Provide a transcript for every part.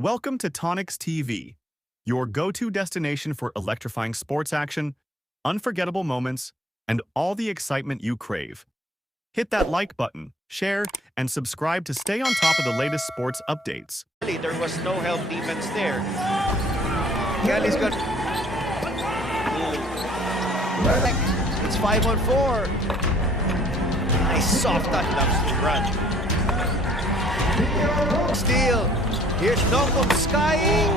Welcome to Tonix TV, your go-to destination for electrifying sports action, unforgettable moments, and all the excitement you crave. Hit that like button, share, and subscribe to stay on top of the latest sports updates. There was no help defense there. Kelly's got. It's 5-on-4. Nice soft touch. Loves to run. Steal. Here's Nongum skying.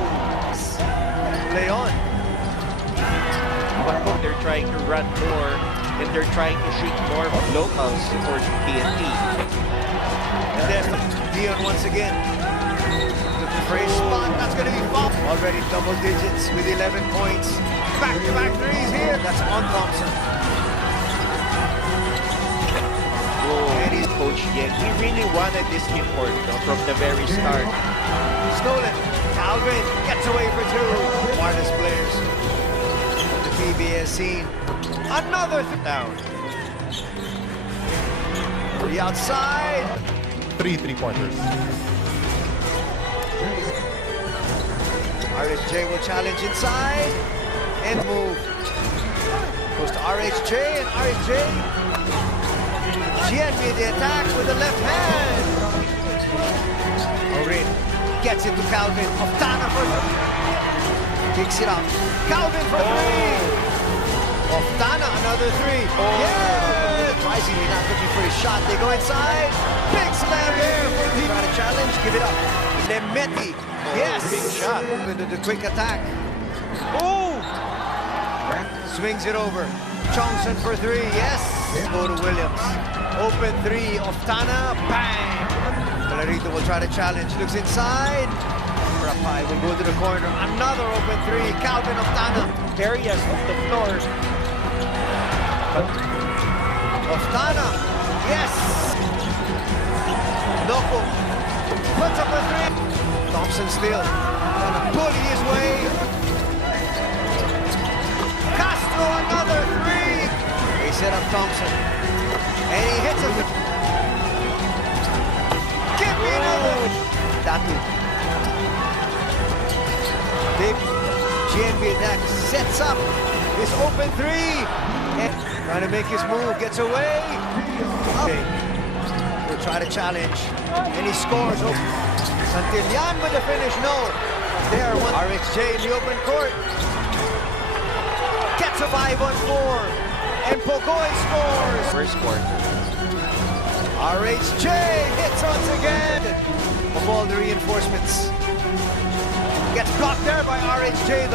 Play on. But they're trying to run more and they're trying to shoot more locals for TNT. And then Dion once again. Looking for a spot. That's going to be fun. Already double digits with 11 points. Back-to-back threes here. That's on Thompson. And he's Coach Yen. He really wanted this import from the very start. Stolen. Calvin gets away for two. Smartest players of the PBA scene. Another down. The outside. Three three-pointers. RHJ will challenge inside and move. Goes to RHJ and RHJ. Gian made the attack with the left hand. Orin gets it to Calvin. Oftana for kicks it up. Calvin for three. Oftana another three. Yeah! Surprisingly not looking for a shot. They go inside. Big slam here for the try to challenge. Give it up. Lemeti. Yes. Big shot. Into the quick attack. Oh! Swings it over. Chongson for three. Yes. Go to Williams. Open three. Oftana. Bang. Valerito will try to challenge. Looks inside. Rapay will go to the corner. Another open three. Calvin Oftana. Areas of the floor. Oftana. Yes. Loco. Puts up a three. Thompson still. Gonna bully his way. Castro another three. They set up Thompson. And he hits him. Give me another. Datu. Big GNB that sets up his open three. And trying to make his move. Gets away. Okay. Will try to challenge. And he scores. Santillan with the finish. No. There. RHJ in the open court. Gets a 5-on-4. And Pogoy scores. First quarter. RHJ hits once again. Of all the reinforcements. Gets blocked there by RHJ.